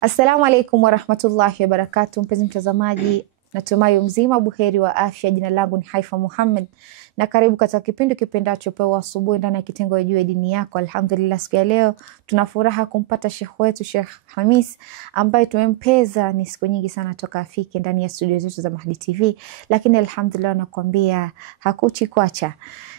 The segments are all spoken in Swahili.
Assalamu alaikum warahmatullahi wabarakatuh. Mpenzi mtazamaji, natumai mzima buheri wa afya. Jina langu ni Haifa Muhammad na karibu katika kipindi kipendacho Pewa Asubuhi ndani ya kitengo Jua Dini Yako. Alhamdulillah, siku ya leo tuna furaha kumpata Sheikh wetu Sheikh Hamis ambaye tumempeza ni siku nyingi sana toka afike ndani ya studio zetu za Mahdi TV, lakini alhamdulillah nakwambia hakuchi kwacha.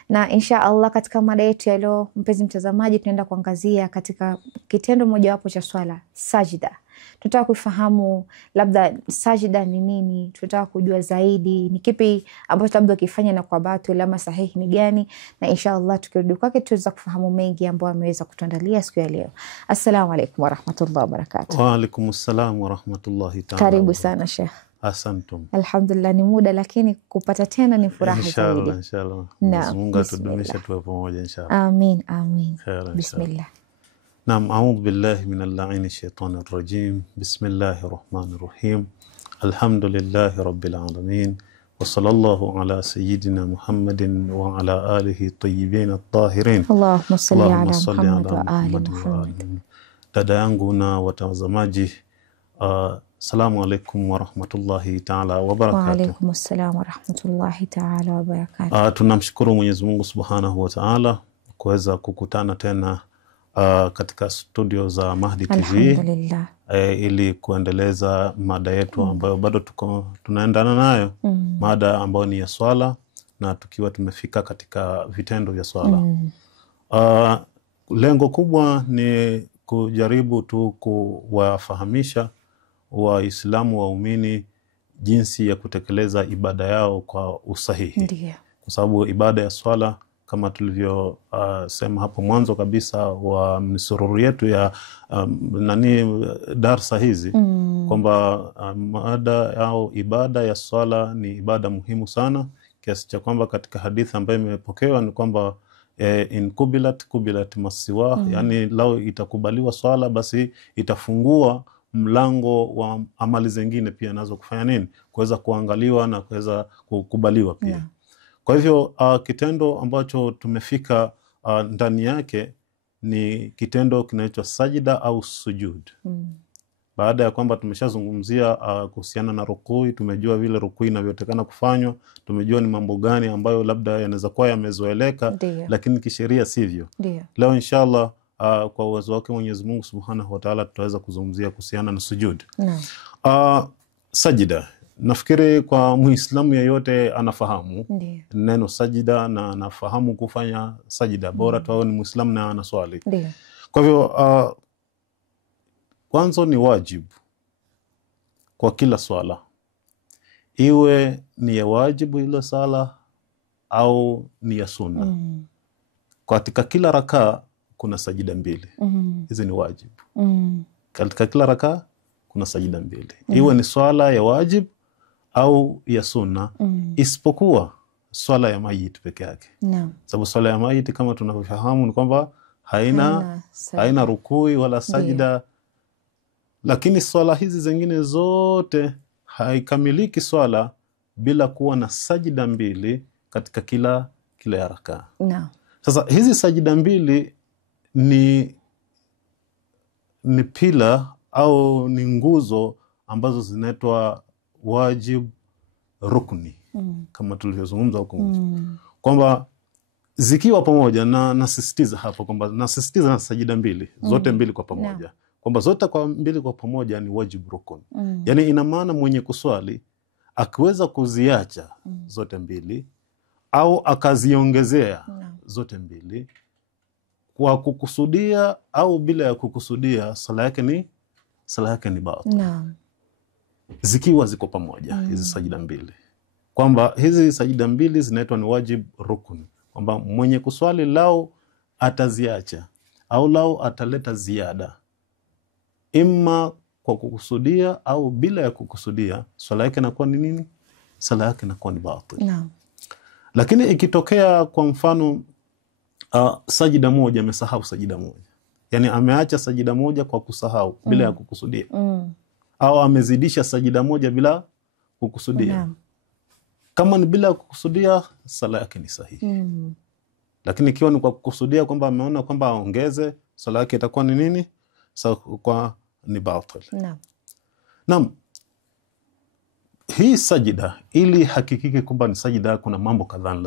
Na insha Allah katika mada yetu ya leo, mpenzi mtazamaji, tunaenda kuangazia katika kitendo mojawapo cha swala, sajida. Tunataka kufahamu labda sajida ni nini, tunataka kujua zaidi ni kipi ambacho labda ukifanya na kwa batil ama sahihi ni gani, na insha Allah tukirudi kwake tuweza kufahamu mengi ambayo ameweza kutuandalia siku ya leo. Assalamu alaikum warahmatullahi wabarakatuh. Wa alaikumussalam warahmatullahi ta'ala. Karibu sana Sheikh. Asantum. Alhamdulillah, ni muda lakini kupata tena ni furaha zaidi. Inshallah. Naam. Mungu atudumishe tuwe pamoja inshallah. Amin amin. Khair, Bismillah. Naam, a'udhu billahi minal la'ini shaitanir rajim. Bismillahir rahmanir rahim. Alhamdulillahi rabbil alamin. Wa sallallahu ala sayyidina Muhammadin wa ala alihi tayyibin at-tahirin. Allahumma salli ala Allahumma Muhammad wa ali Muhammad. Dada yangu na watazamaji, Assalamu alaikum warahmatullahi ta'ala wabarakatuh. Wa alaikum assalam warahmatullahi ta'ala wabarakatuh. Tunamshukuru Mwenyezi Mungu Subhanahu wa Ta'ala kuweza kukutana tena katika studio za Mahdi TV. Alhamdulillah. Ili kuendeleza mada yetu ambayo bado tunaendana nayo, mada ambayo ni ya swala, na tukiwa tumefika katika vitendo vya swala. Lengo kubwa ni kujaribu tu kuwafahamisha Waislamu waumini jinsi ya kutekeleza ibada yao kwa usahihi. Ndiyo. Kwa sababu ibada ya swala kama tulivyo sema hapo mwanzo kabisa wa misururu yetu ya darsa hizi, kwamba mada au ibada ya swala ni ibada muhimu sana, kiasi cha kwamba katika hadithi ambayo imepokewa ni kwamba in kubilat masiwa, yani lao itakubaliwa swala basi itafungua mlango wa amali zingine pia nazo kufanya nini, kuweza kuangaliwa na kuweza kukubaliwa pia. Yeah. Kwa hivyo kitendo ambacho tumefika ndani yake ni kitendo kinaitwa sajida au sujud. Baada ya kwamba tumeshazungumzia kuhusiana na rukui, tumejua vile rukui inavyotakana kufanywa, tumejua ni mambo gani ambayo labda yanaweza kuwa yamezoeleka lakini kisheria sivyo. Leo inshallah kwa uwezo wake Mwenyezi Mungu Subhanahu wa Ta'ala tutaweza kuzungumzia kuhusiana na sujud. Sajida, nafikiri kwa Muislamu yeyote anafahamu neno sajida na anafahamu kufanya sajida, bora tu ni Muislamu na anaswali. Kwa hivyo kwanza ni wajibu kwa kila swala, iwe ni ya wajibu ile sala au ni ya sunna. Katika kila rakaa kuna sajida mbili. Hizi ni wajibu. Katika kila rakaa kuna sajida mbili. Iwe ni swala ya wajib au ya sunna, isipokuwa swala ya mayit peke yake. Sababu swala ya mayit kama tunavyofahamu ni kwamba haina rukui wala sajida. Lakini swala hizi zingine zote haikamiliki swala bila kuwa na sajida mbili katika kila ya rakaa. Sasa hizi sajida mbili ni pila au ni nguzo ambazo zinaitwa wajib rukni, kama tulivyozungumza huko kwamba zikiwa pamoja, na nasisitiza hapo kwamba nasisitiza na sajida mbili zote mbili kwa pamoja, kwamba zote kwa mbili kwa pamoja ni wajib rukun. Yani ina maana mwenye kuswali akiweza kuziacha zote mbili au akaziongezea zote mbili kwa kukusudia au bila ya kukusudia, sala yake ni batil. Zikiwa ziko pamoja hizi sajida mbili, kwamba hizi sajida mbili zinaitwa ni wajib rukun, kwamba mwenye kuswali lao ataziacha au lao ataleta ziada, imma kwa kukusudia au bila ya kukusudia, sala yake inakuwa ni nini? Sala yake inakuwa ni batil. Lakini ikitokea kwa mfano sajida moja amesahau sajida moja, yani ameacha sajida moja kwa kusahau bila ya kukusudia, au amezidisha sajida moja bila kukusudia, kama ni bila kukusudia sala yake ni sahihi. Lakini ikiwa ni kwa kukusudia kwamba ameona kwamba aongeze, sala yake itakuwa ni nini? Kwa ni batil. Naam. Naam. Hii sajida ili hakikike kwamba ni sajida, kuna mambo kadhaa ni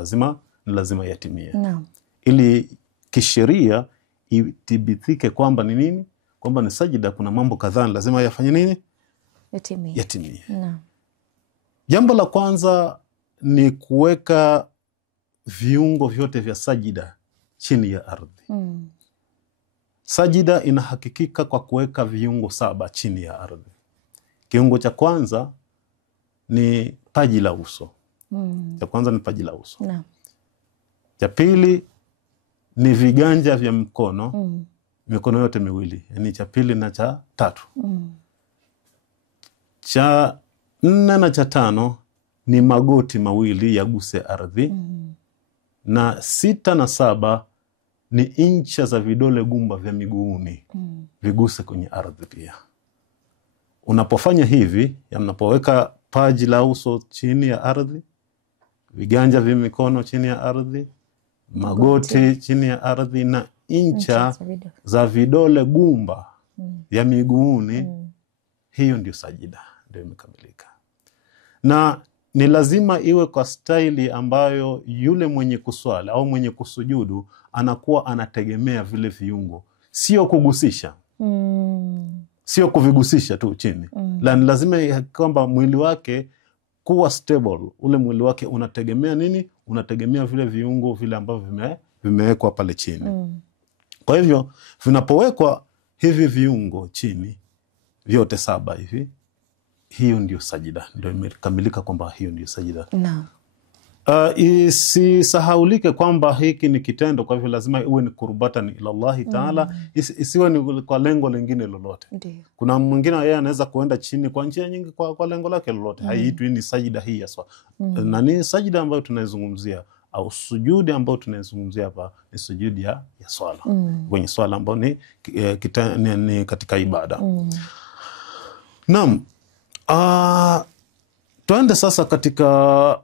lazima yatimie. Naam. Ili kisheria ithibitike kwamba ni nini? Kwamba ni sajida, kuna mambo kadhaa lazima yafanye nini? Yatimie. Naam. Jambo la kwanza ni kuweka viungo vyote vya sajida chini ya ardhi. Sajida inahakikika kwa kuweka viungo 7 chini ya ardhi. Kiungo cha kwanza ni paji la uso. Cha kwanza ni paji la uso. Naam. Cha pili ni viganja vya mkono. Mikono yote miwili. Yani cha pili na cha tatu. Cha 4 na cha 5 ni magoti mawili yaguse ardhi. Na 6 na 7 ni incha za vidole gumba vya miguuni viguse kwenye ardhi pia. Unapofanya hivi, unapoweka paji la uso chini ya ardhi, viganja vya mikono chini ya ardhi, magoti chini ya ardhi na incha za vidole gumba vya miguuni, hiyo ndio sajida, ndio imekamilika. Na ni lazima iwe kwa staili ambayo yule mwenye kuswali au mwenye kusujudu anakuwa anategemea vile viungo, sio kugusisha. Sio kuvigusisha tu chini. La, ni lazima kwamba mwili wake kuwa stable. Ule mwili wake unategemea nini? Unategemea vile viungo vile ambavyo vimewekwa pale chini. Kwa hivyo vinapowekwa hivi viungo chini vyote 7 hivi, hiyo ndio sajida, ndio imekamilika kwamba hiyo ndio sajida. Naam. Isisahaulike kwamba hiki ni kitendo, kwa hivyo lazima iwe ni kurbatan ila Allah Taala. Isiwe ni kwa lengo lingine lolote. Ndiyo. Kuna mwingine yeye anaweza kuenda chini kwa njia nyingi kwa lengo lake lolote. Haiitwi ni sajida hii ya swala. Na ni sajida ambayo tunaizungumzia au sujudi ambayo tunaizungumzia hapa ni sujudi ya swala. Kwenye swala ambayo ni katika ibada. Naam. Tuende sasa katika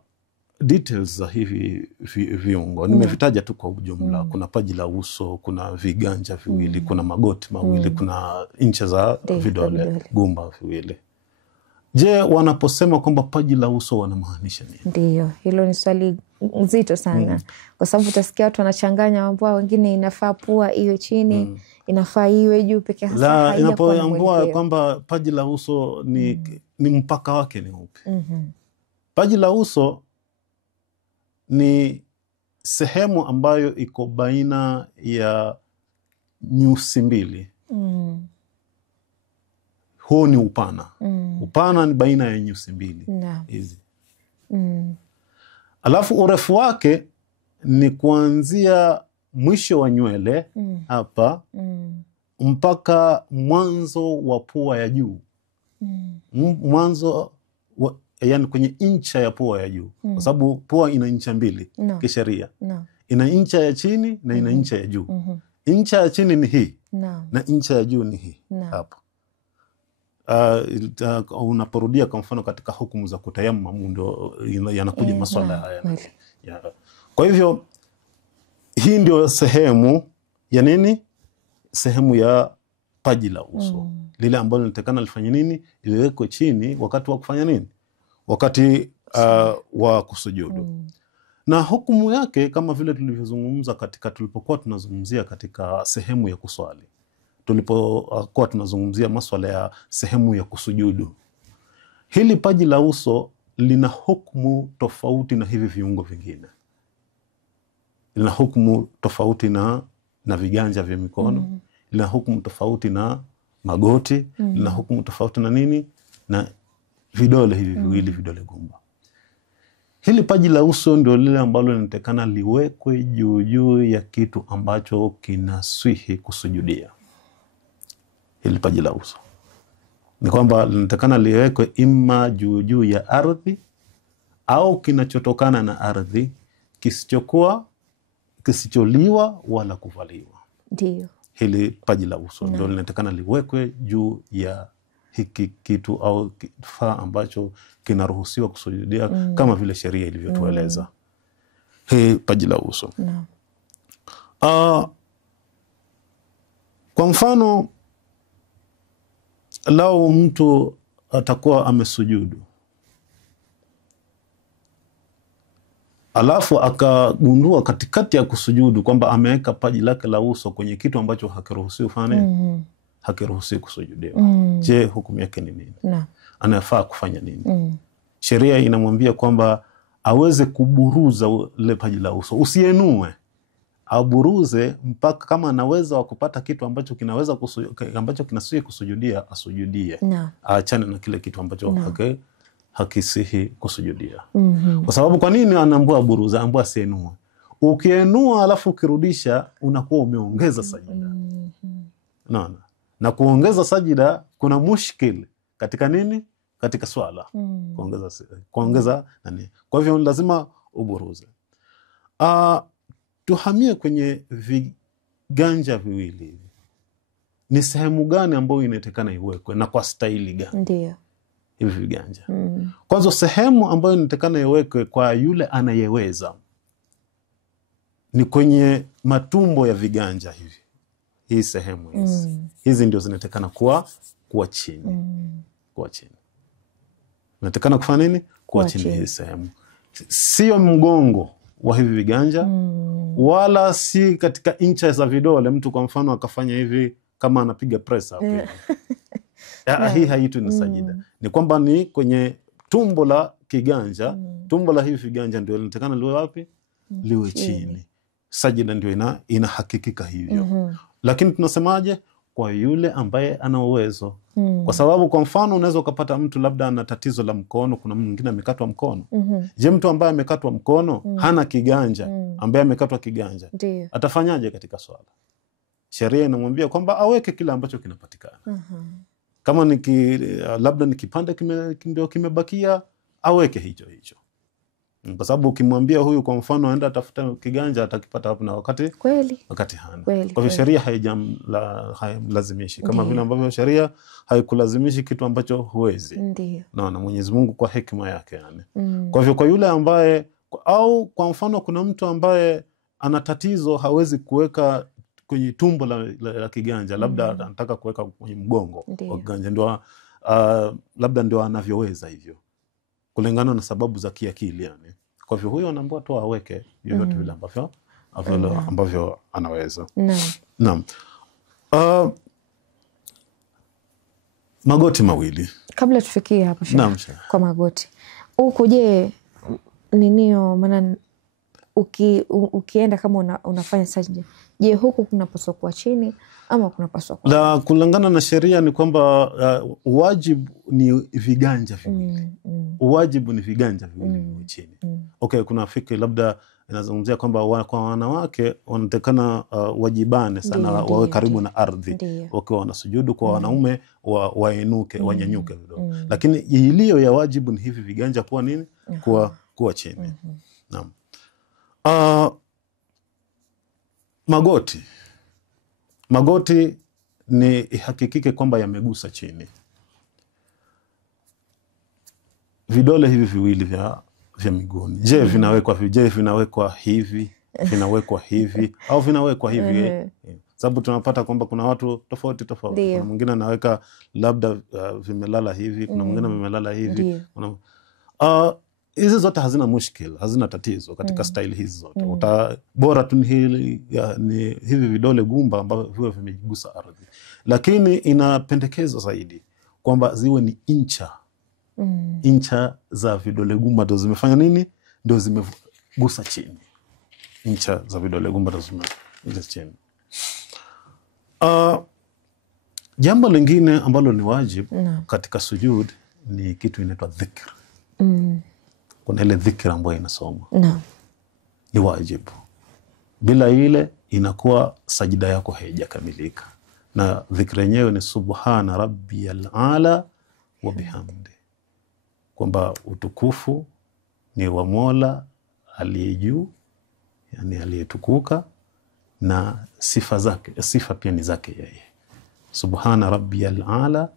details za hivi viungo. Nimevitaja tu kwa ujumla. Kuna paji la uso, kuna viganja viwili, kuna magoti mawili, kuna incha za vidole gumba viwili. Je, wanaposema kwamba paji la uso wanamaanisha nini? Ndio, hilo ni swali nzito sana. Kwa sababu utasikia watu wanachanganya mambo, wengine inafaa pua iwe chini, inafaa iwe juu peke yake. La, inapoambiwa kwamba paji la uso ni mpaka wake ni upi? Paji la uso ni sehemu ambayo iko baina ya nyusi mbili. Huo ni upana. Upana ni baina ya nyusi mbili hizi. Alafu urefu wake ni kuanzia mwisho wa nywele hapa mpaka mwanzo wa pua ya juu. Mwanzo yani kwenye incha ya pua ya juu. Kwa sababu pua ina incha mbili kisheria. Ina incha ya chini na ina incha ya juu. Incha ya chini ni hii na incha ya juu ni hii hapa. Unaporudia kwa mfano katika hukumu za kutayammamu ndio yanakuja maswala haya. Kwa hivyo hii ndio sehemu ya nini? Sehemu ya paji la uso. Lile ambalo linatakana lifanye nini? Iliwekwe chini wakati wa kufanya nini? Wakati wa kusujudu. Na hukumu yake kama vile tulivyozungumza tulipokuwa tunazungumzia katika sehemu ya kuswali. Tulipokuwa tunazungumzia maswala ya sehemu ya kusujudu. Hili paji la uso lina hukumu tofauti na hivi viungo vingine. Lina hukumu tofauti na viganja vya mikono. Lina hukumu tofauti na magoti. Lina hukumu tofauti na nini? Na vidole hivi viwili, vidole gumba. Hili paji la uso ndio lile ambalo linatakana liwekwe juu ya kitu ambacho kinaswihi kusujudia. Hili paji la uso ni kwamba linatakana liwekwe ima juu ya ardhi au kinachotokana na ardhi, kisicholiwa wala kuvaliwa. Ndio. Hili paji la uso ndio linatakana liwekwe juu ya hiki kitu au kifaa ambacho kinaruhusiwa kusujudia kama vile sheria ilivyotueleza. Hii paji la uso. Kwa mfano lao mtu atakuwa amesujudu alafu akagundua katikati ya kusujudu kwamba ameweka paji lake la uso kwenye kitu ambacho hakiruhusiwi kufanya hakiruhusiwi kusujudiwa. Je, hukumu yake ni nini? Anafaa kufanya nini? Sheria inamwambia kwamba aweze kuburuza ile paji la uso, usienue, aburuze mpaka kama anaweza wakupata kitu ambacho kinaweza ambacho kinasihi kusujudia asujudie, aachane na kile kitu ambacho hakisihi kusujudia. Kwa sababu kwa nini anaambua buruza, anaambua asienue? Ukienua alafu ukirudisha unakuwa umeongeza sajida. Naona, na kuongeza sajida kuna mushkil katika nini? Katika swala. Kuongeza nani? Kwa hivyo lazima uburuze. Tuhamie kwenye viganja viwili. Ni sehemu gani ambayo inatakana iwekwe na kwa staili gani? Ndio. Hivi viganja. Kwanza sehemu ambayo inatakana iwekwe kwa yule anayeweza ni kwenye matumbo ya viganja hivi. Hii sehemu hizi. Hizi ndio zinatakana kuwa chini. Kuwa chini. Inatakana kufanya nini? Kuwa chini hii sehemu. Sio mgongo wa hivi viganja wala si katika incha za vidole. Mtu kwa mfano akafanya hivi kama anapiga press up. Hii haitu ni sajida. Ni kwamba ni kwenye tumbo la kiganja, tumbo la hivi viganja ndio linatakana liwe wapi? Liwe chini. Sajida ndio inahakikika hivyo. Lakini tunasemaje? Kwa yule ambaye ana uwezo. Kwa sababu kwa mfano unaweza ukapata mtu labda ana tatizo la mkono, kuna mwingine amekatwa mkono. Je, mtu ambaye amekatwa mkono hana kiganja, ambaye amekatwa kiganja, atafanyaje katika swala? Sheria inamwambia kwamba aweke kile ambacho kinapatikana. Kama labda ni kipande ndio kimebakia, aweke hicho. Kwa sababu ukimwambia huyu kwa mfano aenda atafuta kiganja, atakipata hapo na wakati hana. Kwa hivyo sheria haimlazimishi kama vile ambavyo sheria haikulazimishi kitu ambacho huwezi. Naona Mwenyezi Mungu kwa hekima yake yani. Kwa hivyo kwa yule ambaye, au kwa mfano kuna mtu ambaye ana tatizo hawezi kuweka kwenye tumbo la kiganja, labda anataka kuweka kwenye mgongo wa kiganja, ndio labda ndio anavyoweza hivyo kulingana na sababu za kiakili yani. Kwa hivyo huyo anaambiwa tu aweke yoyote vile ambavyo anaweza. Naam. Magoti mawili. Kabla tufikie hapo kwa magoti. Huko je, ninio maana ukienda kama unafanya sajda, je huku kunapaswa kuwa chini ama kunapaswa kuwa? La, kulingana na sheria ni kwamba wajibu ni viganja viwili. Wajibu ni viganja viwili chini. Okay, kuna fikri labda inazungumzia kwamba kwa wanawake wanatakana wajibane sana, wawe karibu na ardhi wakiwa wanasujudu. Kwa wanaume wainuke, wanyanyuke kidogo. Lakini iliyo ya wajibu ni hivi viganja kuwa nini? Kuwa chini. Naam. Magoti ni ihakikike kwamba yamegusa chini. Vidole hivi viwili vya miguuni. Je, vinawekwa hivi? Vinawekwa hivi au vinawekwa hivi? Sababu tunapata kwamba kuna watu tofauti. Kuna mwingine anaweka labda vimelala hivi, kuna mwingine vimelala hivi. Hizi zote hazina mushkil, hazina tatizo katika style hizi zote. Bora tu ni hivi vidole gumba ambavyo viwe vimegusa ardhi. Lakini inapendekeza zaidi kwamba ziwe ni incha za vidole gumba ndio zimefanya nini? Ndio zimegusa chini. Incha za vidole gumba ndio zimegusa chini. Jambo lingine ambalo ni wajibu katika sujud ni kitu inaitwa dhikr. Kuna ile dhikr ambayo inasoma. Ni wajibu. Bila ile inakuwa sajida yako haijakamilika. Na dhikr yenyewe ni subhana rabbiyal ala wa bihamdi. Kwamba utukufu ni wa Mola aliye juu, yani aliyetukuka, na sifa pia ni zake yeye. Subhana rabbiyal ala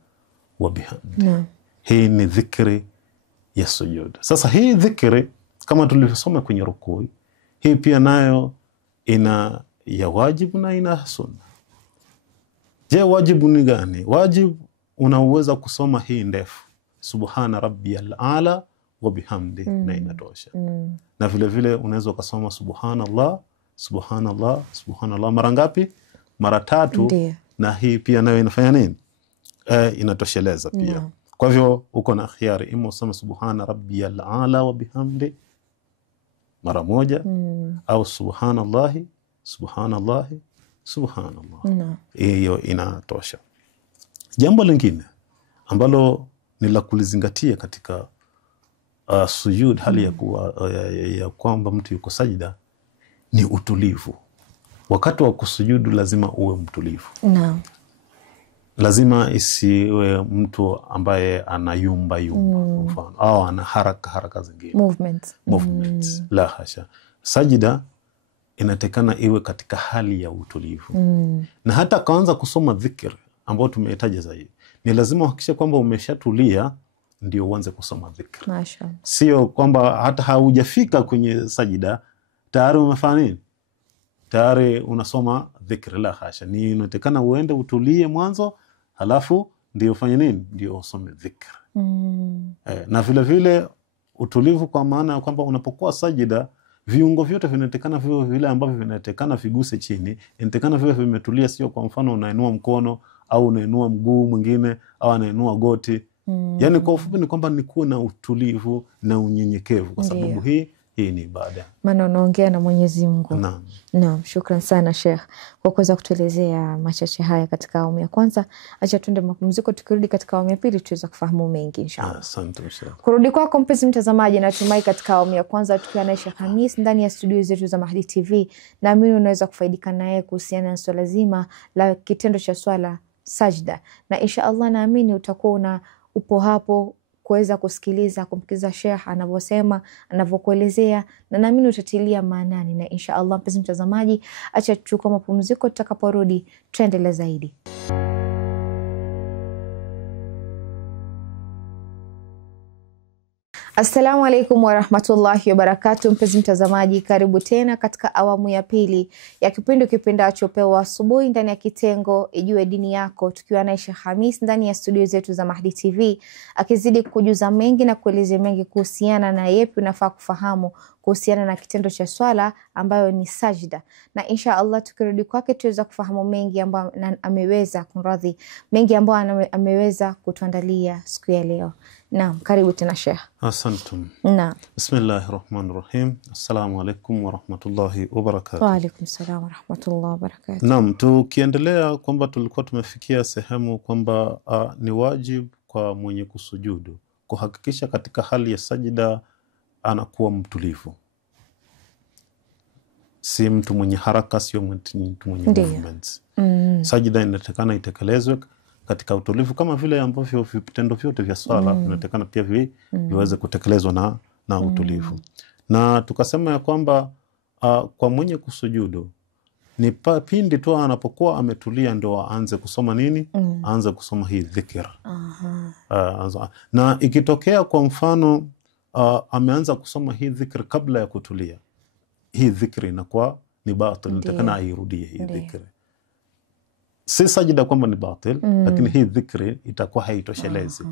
wa bihamdi. Hii ni dhikri ya sujud. Sasa hii dhikri kama tulivyosoma kwenye rukuu, hii pia nayo ina ya wajibu na ina sunna. Je, wajibu ni gani? unaweza kusoma hii ndefu, subhana rabbiyal ala wa bihamdi, na inatosha. Na vile vile unaweza kusoma subhanallah subhanallah subhanallah mara ngapi? Mara 3. Ndiyo. Na hii pia nayo inafanya nini? Inatosheleza pia. No. Kwa hivyo uko na khiari, ima usome subhana rabbiyal ala wa bihamdi mara 1, au subhanallahi subhanallahi subhanallah. No. Hiyo inatosha. Jambo lingine ambalo ni la kulizingatia katika sujud, hali ya kwamba mtu yuko sajida, ni utulivu. Wakati wa kusujudu lazima uwe mtulivu. No. Lazima isiwe mtu ambaye anayumba mfano, au ana haraka zingine, movements. La hasha. Sajida inatakana iwe katika hali ya utulivu. Na hata kaanza kusoma dhikr ambao tumeitaja zaidi, ni lazima uhakikishe kwamba umeshatulia ndio uanze kusoma dhikr. Mashallah. Sio kwamba hata haujafika kwenye sajida tayari umefanya nini, tayari unasoma dhikr. La hasha. Ni inatakana uende utulie mwanzo, halafu ndio ufanye nini, ndio usome dhikr. Na vile vile utulivu kwa maana ya kwamba unapokuwa sajida, viungo vyote vinatekana vile vile ambavyo vinatekana viguse chini, inatekana vile vimetulia. Sio kwa mfano unainua mkono au unainua mguu mwingine au unainua goti. Yani kwa ufupi ni kwamba ni kuwa na utulivu na unyenyekevu, kwa sababu hii ni ibada. Maana unaongea na Mwenyezi Mungu. Naam. Naam, shukran sana Sheikh kwa kuweza kutuelezea machache haya katika awamu ya kwanza. Acha tuende mapumziko, tukirudi katika awamu ya pili tuweza kufahamu mengi inshallah. Asante Sheikh. Kurudi kwako mpenzi mtazamaji, natumai katika awamu ya kwanza tukiwa na Sheikh Khamis ndani ya studio zetu za Mahdi TV, naamini unaweza kufaidika naye kuhusiana na swala zima la kitendo cha swala sajda, na inshallah naamini utakuwa upo hapo kuweza kusikiliza kumkiza Sheikh anavyosema, anavyokuelezea, na naamini utatilia maanani. Na inshallah mpenzi mtazamaji, acha tuchukue mapumziko, tutakaporudi tuendelee zaidi. Assalamu alaikum warahmatullahi wabarakatuh. Mpenzi mtazamaji, karibu tena katika awamu ya pili ya kipindi kipendacho Pewa Asubuhi ndani ya kitengo Ijue Dini Yako, tukiwa na Sheikh Khamis ndani ya studio zetu za Mahdi TV, akizidi kujuza mengi na kuelezea mengi kuhusiana na yepi unafaa kufahamu kuhusiana na kitendo cha swala ambayo ni sajda. Na insha Allah tukirudi kwake tuweza kufahamu mengi ambayo ameweza kutuandalia siku ya leo. Naam, karibu tena Sheikh. Asantum. Naam. Bismillahirrahmanirrahim. Assalamu alaikum warahmatullahi wabarakatuh. Wa alaikum salam warahmatullahi wabarakatuh. Naam, tukiendelea kwamba tulikuwa tumefikia sehemu kwamba ni wajibu kwa mwenye kusujudu kuhakikisha katika hali ya sajida anakuwa mtulivu. Si mtu mwenye haraka, sio mtu mwenye movements. Sajida inatakana itekelezwe katika utulivu, kama vile ambavyo vitendo vyote vya swala vinatakana pia viweze kutekelezwa na utulivu. Na tukasema ya kwamba kwa mwenye kusujudu ni pindi tu anapokuwa ametulia ndio aanze kusoma nini? Aanze kusoma hii dhikr. Na ikitokea kwa mfano ameanza kusoma hii dhikr kabla ya kutulia, hii dhikri inakuwa ni batil, nitakana airudie hii dhikri. Si sajida kwamba ni batil, lakini hii dhikri itakuwa haitoshelezi.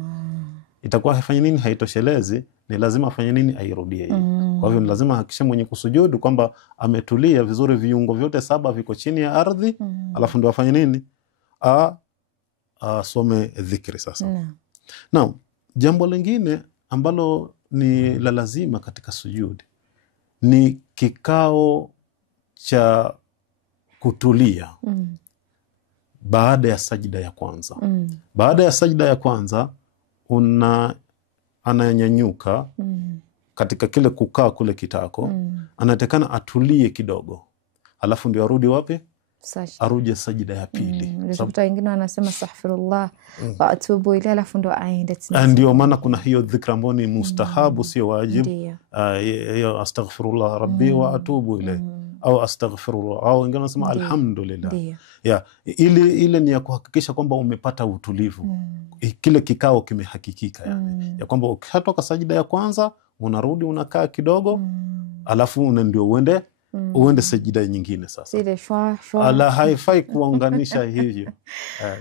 Itakuwa haifanya nini? Haitoshelezi. Ni lazima afanye nini? Airudie hii. Kwa hivyo ni lazima hakikisha mwenye kusujudu kwamba ametulia vizuri, viungo vyote 7 viko chini ya ardhi, alafu ndio afanye nini? Asome dhikri sasa. Now, jambo lingine ambalo ni la lazima katika sujudi ni kikao cha kutulia baada ya sajida ya kwanza. Baada ya sajida ya kwanza ananyanyuka katika kile kukaa kule kitako, anatakana atulie kidogo, alafu ndio arudi wapi? Aruje sajida ya pili. Ndio wengine wanasema astaghfirullah wa atubu ila, alafu ndo aende tena. Ndio maana kuna hiyo dhikra ambayo ni mustahabu, sio wajibu. Hiyo astaghfirullah rabbi wa atubu ila, au astaghfirullah, au wengine wanasema alhamdulillah. Ile ni ya kuhakikisha kwamba umepata utulivu. Kile kikao kimehakikika, ya kwamba ukishatoka sajida ya kwanza unarudi unakaa kidogo, alafu ndio uende uende sajida nyingine sasa. Ile shwa. Ala, haifai kuunganisha hivyo.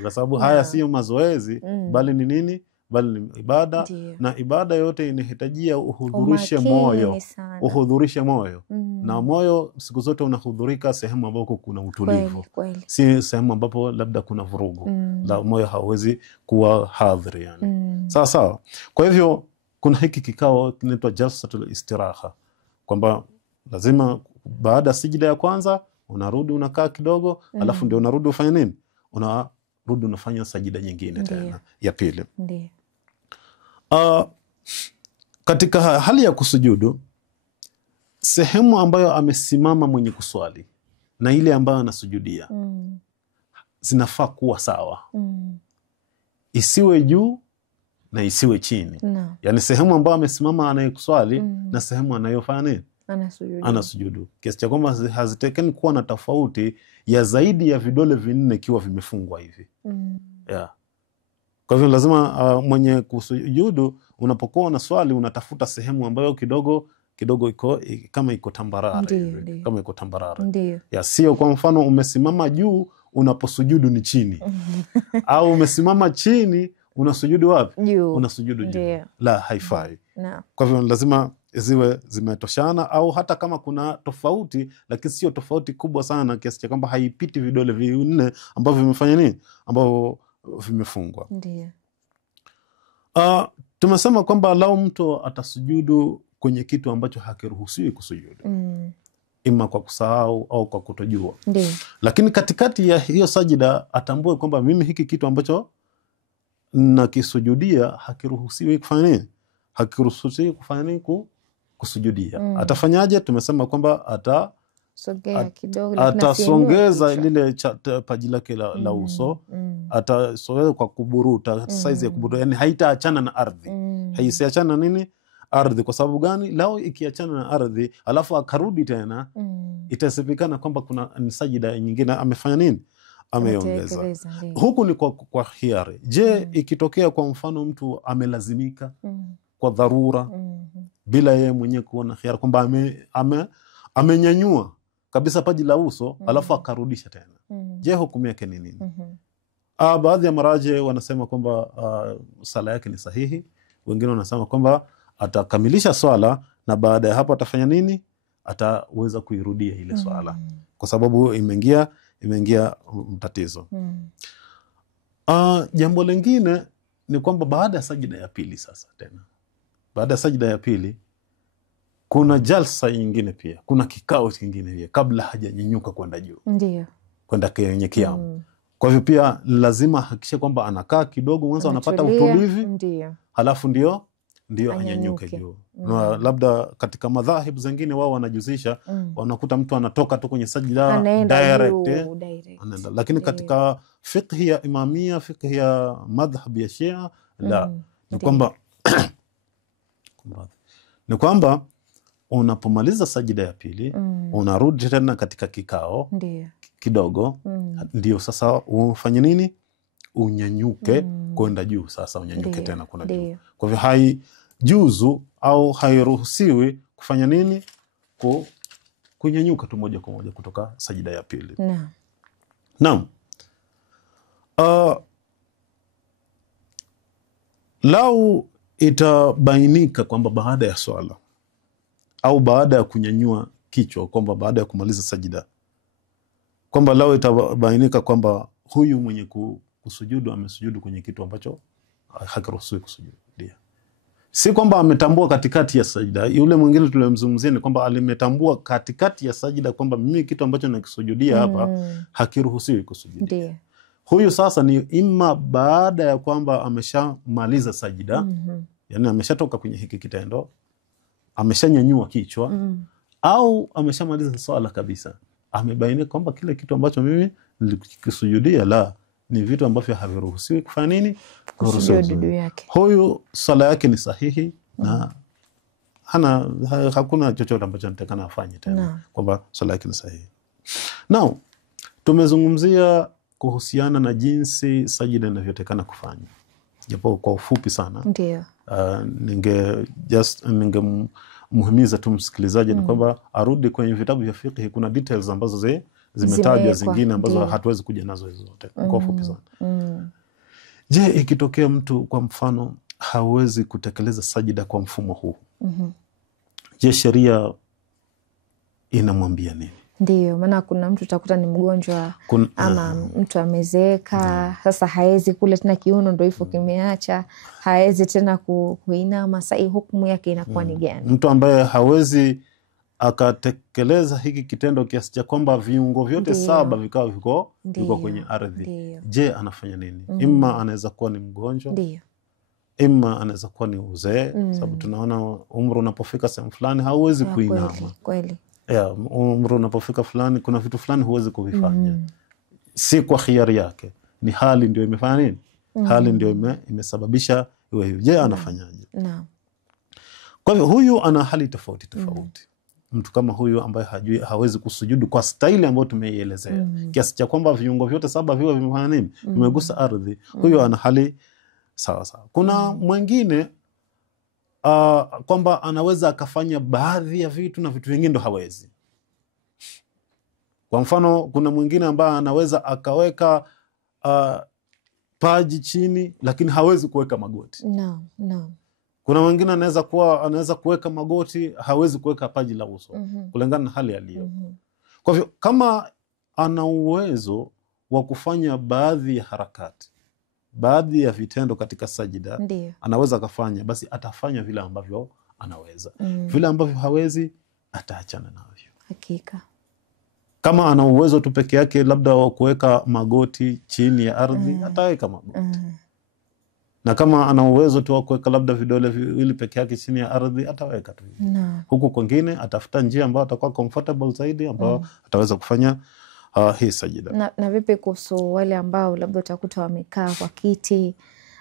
Kwa sababu haya sio mazoezi, bali ni nini? Bali ni ibada. Ndiyo. Na ibada yote inahitajia uhudhurishe moyo. Uhudhurishe moyo. Na moyo siku zote unahudhurika sehemu ambapo kuna utulivu. Kweli. Si sehemu ambapo labda kuna vurugu. La, moyo hauwezi kuwa hadhiri yani. Sawa. Kwa hivyo kuna hiki kikao kinaitwa jalsatul istiraha, kwamba lazima baada ya sijida ya kwanza unarudi unakaa kidogo, alafu ndio unarudi ufanye nini? Unarudi unafanya sajida nyingine tena ya pili. Ndiyo. Katika hali ya kusujudu, sehemu ambayo amesimama mwenye kuswali na ile ambayo anasujudia zinafaa kuwa sawa. Isiwe juu na isiwe chini. No. Yani sehemu ambayo amesimama anayekuswali na sehemu anayofanya nini? Anasujudu. Kiasi cha kwamba hazitekeni kuwa na tofauti ya zaidi ya vidole 4 ikiwa vimefungwa hivi. Kwa hivyo lazima mwenye kusujudu, unapokuwa unaswali unatafuta sehemu ambayo kidogo iko kama iko tambarare. Kama iko tambarare. Sio kwa mfano umesimama juu unaposujudu ni chini. Au umesimama chini unasujudu wapi? Unasujudu juu. La, haifai. No. Kwa hivyo lazima ziwe zimetoshana, au hata kama kuna tofauti, lakini sio tofauti kubwa sana kiasi cha kwamba haipiti vidole 4 ambavyo vimefanya nini? Ambavyo vimefungwa. Ndiyo. Tumesema kwamba lao mtu atasujudu kwenye kitu ambacho hakiruhusiwi kusujudu. Ima kwa kusahau au kwa kutojua. Ndiyo. Lakini katikati ya hiyo sajida atambue kwamba mimi hiki kitu ambacho nakisujudia hakiruhusiwi kufanya nini? Hakiruhusiwi kufanya nini? Kusujudia. Atafanyaje? Tumesema kwamba atasongeza lile paji lake la uso. Atasogeza kwa kuburuta, size ya kuburuta, yani haitaachana na ardhi. Haisiachana nini? Ardhi. Kwa sababu gani? Lao ikiachana na ardhi alafu akarudi tena, itasipikana kwamba kuna sajida nyingine amefanya nini? Ameongeza. Huku ni kwa hiari. Je, ikitokea kwa mfano mtu amelazimika kwa dharura bila yeye mwenyewe kuona hiari, kwamba amenyanyua kabisa paji la uso alafu akarudisha tena. Je, hukumu yake ni nini? Baadhi ya maraje wanasema kwamba sala yake ni sahihi. Wengine wanasema kwamba atakamilisha swala na baada ya hapo atafanya nini? Ataweza kuirudia ile swala kwa sababu imeingia mtatizo. Jambo lingine ni kwamba baada ya sajida ya pili sasa tena. Baada ya sajida ya pili kuna jalsa nyingine pia. Kuna kikao kingine pia kabla hajanyanyuka kwenda juu. Ndiyo. Kwenda kwenye kiamu. Kwa hivyo pia lazima hakikishe kwamba anakaa kidogo mwanzo anapata utulivu. Ndiyo. Halafu ndio anyanyuke juu. Na labda katika madhahibu zingine wao wanajuzisha, wanakuta mtu anatoka tu kwenye sajida direct. Anaenda. Lakini katika fiqh ya imamia, fiqh ya madhhab ya Shia, la, ni kwamba unapomaliza sajida ya pili unarudi tena katika kikao kidogo, ndio sasa ufanye nini? Unyanyuke kwenda juu. Sasa unyanyuke tena kwenda juu. Kwa hivyo haijuzu au hairuhusiwi kufanya nini? Kunyanyuka tu moja kwa moja kutoka sajida ya pili. Naam. Lau itabainika kwamba baada ya swala au baada ya kunyanyua kichwa, kwamba baada ya kumaliza sajida, kwamba lau itabainika kwamba huyu mwenye kusujudu amesujudu kwenye kitu ambacho hakiruhusiwi kusujudia, si kwamba ametambua katikati ya sajida. Yule mwingine tulimzungumzia ni kwamba alimetambua katikati ya sajida kwamba mimi kitu ambacho nakisujudia hapa hakiruhusiwi kusujudia. Huyu sasa ni ima baada ya kwamba ameshamaliza sajida, yani ameshatoka kwenye hiki kitendo, ameshanyanyua kichwa, au ameshamaliza swala kabisa, amebaini kwamba kile kitu ambacho mimi nilikisujudia la ni vitu ambavyo haviruhusiwi kufanya nini? Kusujudia. Huyu swala yake ni sahihi na hakuna chochote ambacho anatakana afanye tena, kwamba swala yake ni sahihi. Now, tumezungumzia kuhusiana na sajida inavyotakana kufanya, japo kwa ufupi sana. Ndio. muhimiza tu msikilizaji ni kwamba arudi kwenye vitabu vya fiqh, kuna details ambazo zimetajwa zingine ambazo hatuwezi kuja nazo hizo zote kwa ufupi sana. Je, ikitokea mtu kwa mfano hawezi kutekeleza sajida kwa mfumo huu, je, sheria inamwambia nini? Ndio maana kuna mtu utakuta ni mgonjwa ama mtu amezeeka, sasa haezi kule tena, kiuno ndio hivyo kimeacha, haezi tena kuinama. Sasa hukumu yake inakuwa ni gani? Mtu ambaye hawezi akatekeleza hiki kitendo kiasi cha kwamba viungo vyote saba vikawa viko kwenye ardhi, je, anafanya nini? Ima anaweza kuwa ni mgonjwa, ima anaweza kuwa ni uzee, sababu tunaona umri unapofika sehemu fulani hauwezi kuinama. Kweli. Umri unapofika fulani kuna vitu fulani huwezi kuvifanya. Si kwa khiari yake, ni hali ndio imefanya nini? Hali ndio imesababisha iwe hivyo. Je, anafanyaje? Kwa hivyo huyu ana hali tofauti. Mtu kama huyu ambaye hawezi kusujudu kwa staili ambayo tumeielezea, kiasi cha kwamba viungo vyote saba viwe vimefanya nini? Vimegusa ardhi. Huyu ana hali sawa. Kuna mwingine kwamba anaweza akafanya baadhi ya vitu na vitu vingine ndo hawezi. Kwa mfano, kuna mwingine ambaye anaweza akaweka paji chini lakini hawezi kuweka magoti. Kuna mwingine anaweza kuweka magoti, hawezi kuweka paji la uso, kulingana na hali aliyo. Kwa hivyo kama ana uwezo wa kufanya baadhi ya harakati, baadhi ya vitendo katika sajida, anaweza akafanya, basi atafanya vile ambavyo anaweza. Vile ambavyo hawezi, ataachana navyo. Hakika. Kama ana uwezo tu peke yake labda wa kuweka magoti chini ya ardhi, ataweka magoti. Na kama ana uwezo tu wa kuweka labda vidole viwili peke yake chini ya ardhi, ataweka tu. Huku kwingine atafuta njia ambayo atakuwa comfortable zaidi, ambayo ataweza kufanya hii sajida. Na vipi kuhusu wale ambao labda utakuta wamekaa kwa kiti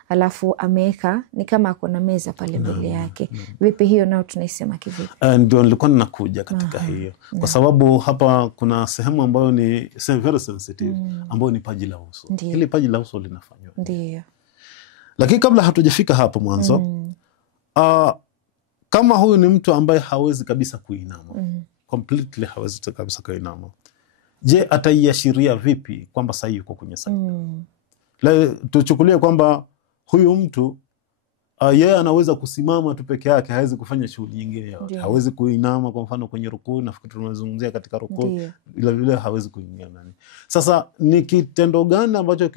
alafu ameweka ni kama kuna meza pale mbele yake? Vipi hiyo nao tunaisema kivipi? Ndio nilikuwa ninakuja katika hiyo. Kwa sababu hapa kuna sehemu ambayo ni very sensitive, ambayo ni paji la uso. Hili paji la uso linafanywa. Ndio. Lakini kabla hatujafika hapo mwanzo, kama huyu ni mtu ambaye hawezi kabisa kuinama, completely hawezi kabisa kuinama, je, ataiashiria vipi kwamba sasa yuko kwenye sajida? Tuchukulie kwamba huyu mtu yeye anaweza kusimama tu peke yake, hawezi kufanya shughuli nyingine yote. Hawezi kuinama kwa mfano kwenye rukuu, nafikiri tunazungumzia katika rukuu, ila vile hawezi kuingia ndani. Sasa ni kitendo gani ambacho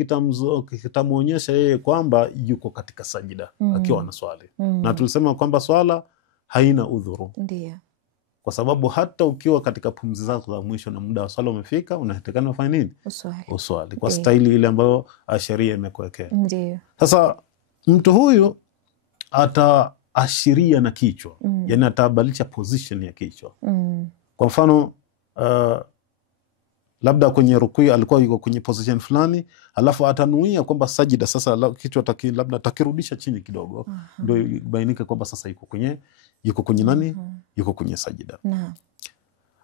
kitamuonyesha yeye kwamba yuko katika sajida akiwa anaswali? Na tulisema kwamba swala haina udhuru. Kwa sababu hata ukiwa katika pumzi zako za mwisho na muda wa swala umefika, unahitajika ufanye nini? Uswali kwa staili ile ambayo sheria imekuwekea. Sasa mtu huyu ataashiria na kichwa, yani atabadilisha position ya kichwa. Kwa mfano labda kwenye rukuu alikuwa yuko kwenye position fulani, alafu atanuia kwamba sajida sasa kichwa labda takirudisha chini kidogo, ndio ibainike kwamba sasa yuko kwenye nani? Yuko kwenye sajida.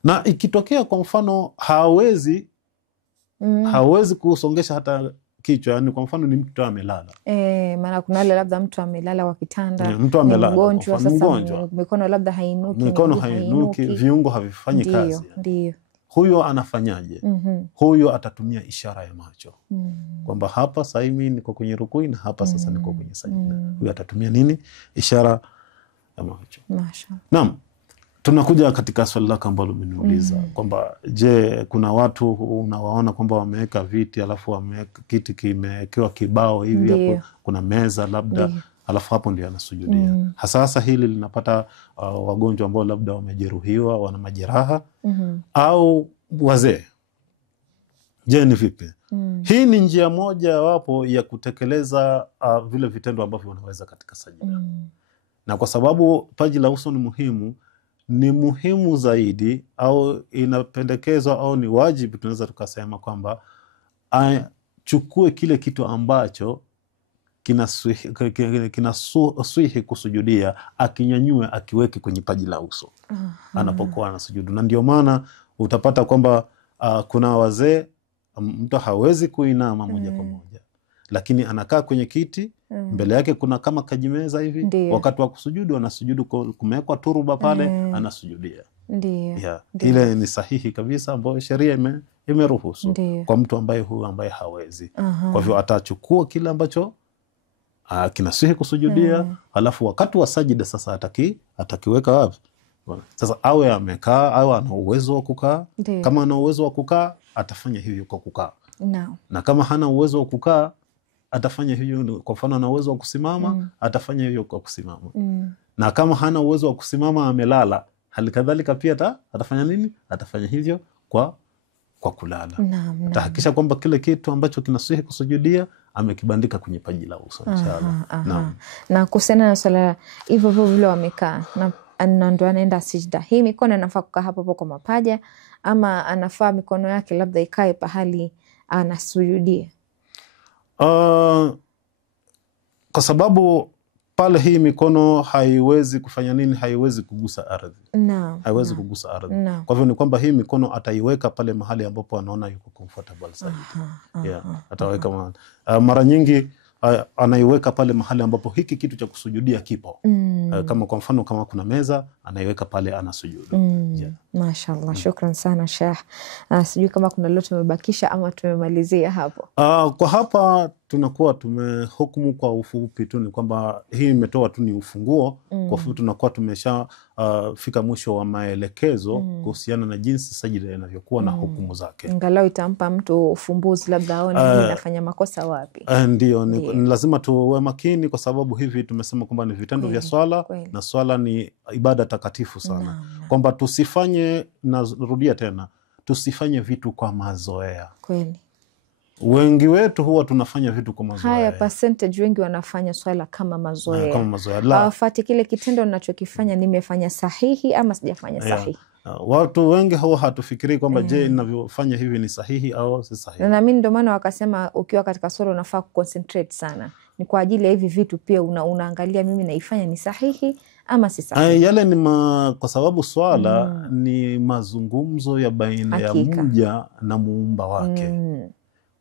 Na ikitokea kwa mfano hawezi kusongesha hata kichwa, yani kwa mfano ni mtu amelala. Maana kuna wale labda mtu amelala kwa kitanda, mtu amelala, mgonjwa, sasa mikono labda hainuki, viungo havifanyi kazi. Ndio. Huyo anafanyaje? Huyo atatumia ishara ya macho. Kwamba hapa sasa mimi niko kwenye rukuu na hapa sasa niko kwenye sajida. Huyo atatumia nini? Ishara ya macho. Naam. Tunakuja katika swali lako ambalo umeniuliza kwamba je, kuna watu unawaona kwamba wameweka viti alafu kiti kimewekewa kibao hivi hapo, kuna meza labda, alafu hapo ndio anasujudia. Hasa hili linapata wagonjwa ambao labda wamejeruhiwa, wana majeraha au wazee. Je, ni vipi? Hii ni njia moja wapo ya kutekeleza vile vitendo ambavyo wanaweza katika sajida. Na kwa sababu paji la uso ni muhimu zaidi, au inapendekezwa au ni wajibu, tunaweza tukasema kwamba achukue kile kitu ambacho kinaswihi kusujudia, akinyanyue akiweke kwenye paji la uso anapokuwa anasujudu. Na ndio maana utapata kwamba kuna wazee mtu hawezi kuinama moja kwa moja, lakini anakaa kwenye kiti, mbele yake kuna kama kajimeza hivi. Ndiyo. Wakati wa kusujudu anasujudu, kumewekwa turuba pale, anasujudia. Ndiyo. Ile ni sahihi kabisa, ambayo sheria imeruhusu kwa mtu ambaye hawezi. Kwa hivyo atachukua kile ambacho kinasihi kusujudia, alafu wakati wa sajida sasa atakiweka wapi? Sasa awe amekaa, awe ana uwezo wa kukaa. Kama ana uwezo wa kukaa, atafanya hivyo kwa kukaa. Na kama hana uwezo wa kukaa, atafanya hivyo, kwa mfano ana uwezo wa kusimama, atafanya hivyo kwa kusimama. Na kama hana uwezo wa kusimama, amelala, hali kadhalika pia atafanya nini? Atafanya hivyo kwa kulala. Atahakikisha kwamba kile kitu ambacho kinasihi kusujudia amekibandika kwenye paji la uso, inshallah. Na kuhusiana na swala hivyo vile wamekaa na ndo anaenda sijda, hii mikono anafaa kukaa hapo kwa mapaja, ama anafaa mikono yake labda ikae pahali anasujudia? Kwa sababu pale hii mikono haiwezi kufanya nini? Haiwezi kugusa ardhi. Haiwezi kugusa ardhi. Kwa hivyo ni kwamba hii mikono ataiweka pale mahali ambapo anaona yuko comfortable zaidi. Ataweka mara nyingi anaiweka pale mahali ambapo hiki kitu cha kusujudia kipo. Kama kwa mfano kama kuna meza, anaiweka pale, anasujudu. Mashallah, shukran sana Sheikh. Sijui kama kuna lolote tumebakisha ama tumemalizia hapo. Kwa hapa tunakuwa tumehukumu kwa ufupi tu, ni kwamba hii imetoa tu ni ufunguo. Kwa hivyo tunakuwa tumesha fika mwisho wa maelekezo kuhusiana na jinsi sajida inavyokuwa na hukumu zake. Angalau itampa mtu ufumbuzi, labda aone anafanya makosa wapi. Ndio, ni lazima tuwe makini, kwa sababu hivi tumesema kwamba ni vitendo vya swala, na swala ni ibada takatifu sana. Kwamba tusifanye, narudia tena, tusifanye vitu kwa mazoea. Kweli. Wengi wetu huwa tunafanya vitu kwa mazoea. Haya percentage wengi wanafanya swala kama mazoea. Hawafati kile kitendo ninachokifanya nimefanya sahihi ama sijafanya sahihi. Watu wengi huwa hatufikiri kwamba je, ninavyofanya hivi ni sahihi au si sahihi. Na mimi ndio maana wakasema ukiwa katika swala unafaa kuconcentrate sana. Ni kwa ajili ya hivi vitu pia unaangalia mimi naifanya ni sahihi ama si sahihi. Yale ni kwa sababu swala ni mazungumzo ya baina ya mja na muumba wake.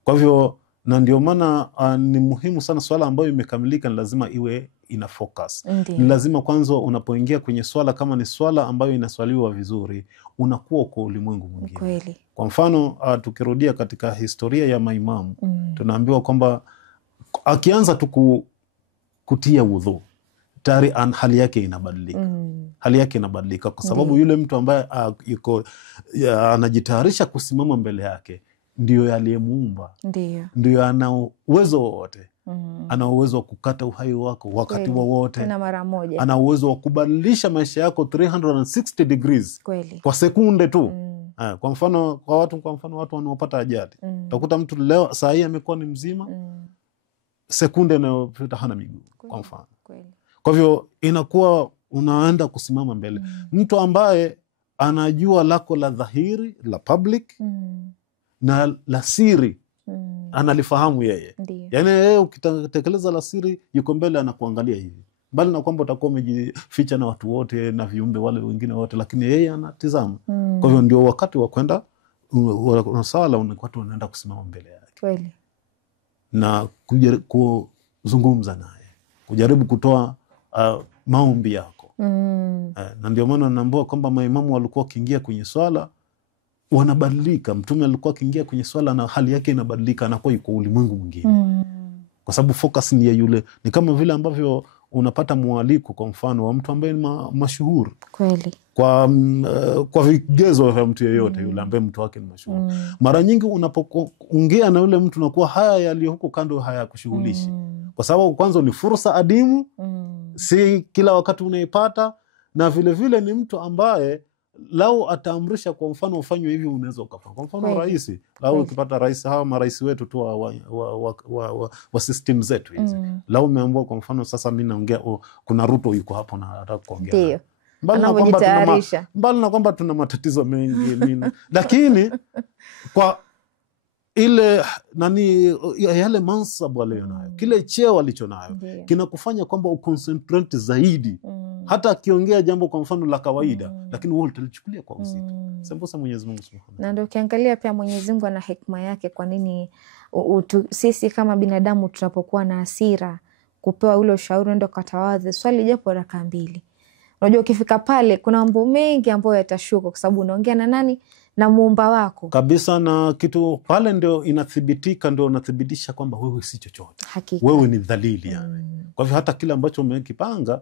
Kwa hivyo, na ndio maana ni muhimu sana swala ambayo imekamilika ni lazima iwe ina focus. Ni lazima kwanza unapoingia kwenye swala, kama ni swala ambayo inaswaliwa vizuri, unakuwa kwa ulimwengu mwingine. Kwa mfano, tukirudia katika historia ya maimamu, tunaambiwa kwamba akianza tu kutia wudhu, tayari hali yake inabadilika. Hali yake inabadilika kwa sababu yule mtu ambaye anajitayarisha kusimama mbele yake ndio aliyemuumba. Ndio ana uwezo wote. Ana uwezo wa kukata uhai wako wakati wowote. Ana uwezo wa kubadilisha maisha yako 360 degrees kwa sekunde tu. Kwa mfano watu wanaopata ajali, utakuta mtu leo saa hii amekuwa ni mzima, sekunde inayopita hana miguu kwa mfano. Kwa hivyo inakuwa unaenda kusimama mbele mtu ambaye anajua lako la dhahiri, la public, na la siri analifahamu yeye. Yani yeye ukitekeleza la siri, yuko mbele anakuangalia hivi. Bali na kwamba utakuwa umejificha na watu wote na viumbe wale wengine wote, lakini yeye anatizama. Kwa hivyo ndio wakati wa kwenda unasala, watu wanaenda kusimama mbele yake. Na kuzungumza naye, kujaribu kutoa maombi yako. Na ndio maana naambiwa kwamba maimamu walikuwa kiingia kwenye swala wanabadilika. Mtume alikuwa akiingia kwenye swala na hali yake inabadilika, anakuwa yuko ulimwengu mwingine. Kwa sababu focus ni ya yule. Ni kama vile ambavyo unapata mwaliko kwa mfano wa mtu ambaye ni mashuhuri. Kwa vigezo vya mtu yeyote yule ambaye mtu wake ni mashuhuri. Mara nyingi unapoongea na yule mtu unakuwa haya yaliyo huko kando hayakushughulishi. Kwa sababu kwanza ni fursa adimu, si kila wakati unaipata, na vile vile ni mtu ambaye lau ataamrisha kwa mfano ufanywe hivi unaweza ukafanya. Kwa mfano rais, lau ukipata rais, hawa marais wetu tu wa system zetu hizi. Lau umeambiwa kwa mfano sasa mimi naongea, kuna Ruto yuko hapo na nataka kuongea. Mbali na kwamba tuna matatizo mengi lakini kwa ile yale mansabu aliyonayo, kile cheo alichonayo kinakufanya kwamba uconcentrate zaidi. Hata akiongea jambo kwa mfano la kawaida, lakini wewe utalichukulia kwa uzito. Sembosa Mwenyezi Mungu Subhanahu. Na ndio ukiangalia pia Mwenyezi Mungu ana hikma yake kwa nini sisi kama binadamu tunapokuwa na hasira, kupewa ule ushauri ndio katawadhe, swali japo raka 2. Unajua ukifika pale kuna mambo mengi ambayo yatashuka kwa sababu unaongea na nani? Na Muumba wako. Kabisa, na kitu pale ndio inathibitika, ndio unathibitisha kwamba wewe si chochote. Hakika. Wewe ni dhalili yani. Kwa hivyo hata kile ambacho umekipanga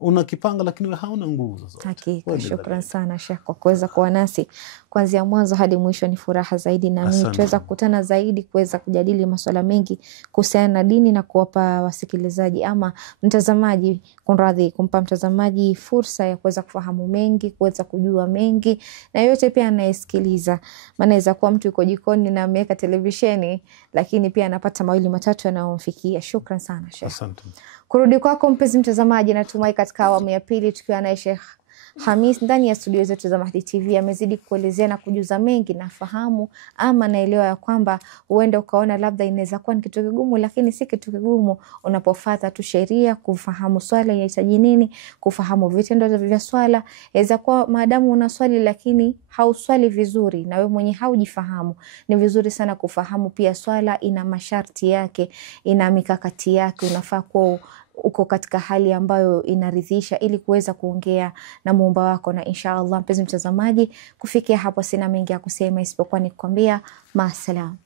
unakipanga, lakini wewe hauna nguvu zozote. Hakika. Shukran sana Sheikh kwa kuweza kuwa nasi kuanzia mwanzo hadi mwisho. Ni furaha zaidi na mimi tuweza kukutana zaidi kuweza kujadili masuala mengi kuhusiana na dini na kuwapa wasikilizaji ama mtazamaji, kumpa mtazamaji fursa ya kuweza kufahamu mengi, kuweza kujua mengi, na yote pia anayesikiliza. Maana inaweza kuwa mtu yuko jikoni na ameweka televisheni lakini pia anapata mawili matatu yanayomfikia. Shukran sana Sheikh. Asante. Kurudi kwako mpenzi mtazamaji, natumai katika awamu ya pili tukiwa naye Sheikh Khamis ndani ya studio zetu za Mahdi TV amezidi kuelezea na kujuza mengi, na fahamu ama naelewa ya kwamba uende ukaona labda inaweza kuwa ni kitu kigumu, lakini si kitu kigumu unapofuata tu sheria, kufahamu swala inahitaji nini, kufahamu vitendo vya swala. Inaweza kuwa maadamu una swali lakini hauswali vizuri na wewe mwenye haujifahamu, ni vizuri sana kufahamu pia swala ina masharti yake, ina mikakati yake, unafaa kuwa uko katika hali ambayo inaridhisha ili kuweza kuongea na Muumba wako. Na inshallah mpenzi mtazamaji, kufikia hapo sina mengi ya kusema isipokuwa ni kukwambia maasalam.